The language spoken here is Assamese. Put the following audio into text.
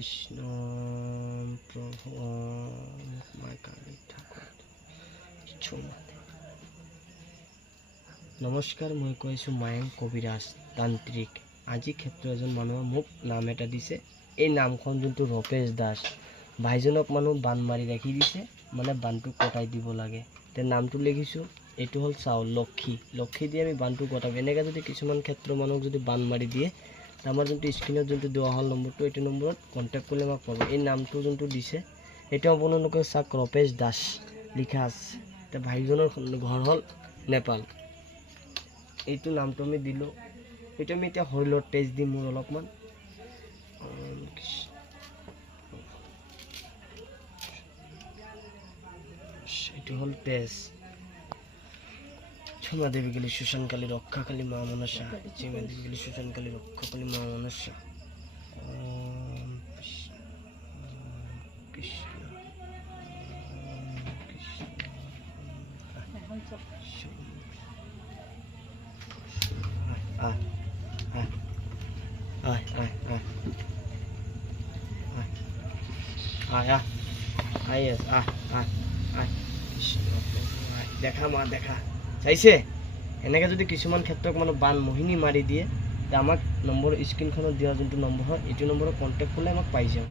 কৃষ্ণ প্ৰভু মাই কালী ঠাকুৰ নমস্কাৰ, মই কৈছোঁ মায়ংক কবিৰাজ তান্ত্ৰিক। আজি ক্ষেত্ৰ এজন মানুহে মোক নাম এটা দিছে। এই নামখন যোনটো ৰূপেশ দাস, ভাইজনক মানুহ বান মাৰি ৰাখি দিছে, মানে বানটো কটাই দিব লাগে। তে নামটো লিখিছোঁ, এইটো হ'ল চাউল লক্ষী। লক্ষী দি আমি বানটো কটাম। এনেকৈ যদি কিছুমান ক্ষেত্ৰ মানুহক যদি বান মাৰি দিয়ে, আমাৰ যোনটো স্ক্ৰীণত যোনটো দিয়া হ'ল নম্বৰটো, এইটো নম্বৰত কণ্টেক্ট কৰিলে আমাক পাব। এই নামটো যোনটো দিছে এইটো আপোনালোকে চাওক, ৰূপেশ দাস লিখা আছে। তে ভাইজনৰ ঘৰ হ'ল নেপাল। এইটো নামটো আমি দিলোঁ। এইটো আমি এতিয়া শৰীৰত তেজ দিম মোৰ অলপমান। এইটো হ'ল তেজ। क्षमा देवी के लिए शोषण काली रक्षा काली माँ मनसा। क्षमा देवी के लिए शोषण काली रक्षा काली माँ मनसा। ओम कृष्ण দেখা মা দেখা চাইছে। এনেকৈ যদি কিছুমান ক্ষেত্ৰত মানে বান মোহিনী মাৰি দিয়ে, আমাক নম্বৰ স্ক্ৰীণখনত দিয়া যোনটো নম্বৰ হয়, এইটো নম্বৰত কণ্টেক্ট কৰিলে আমাক পাই যাওঁ।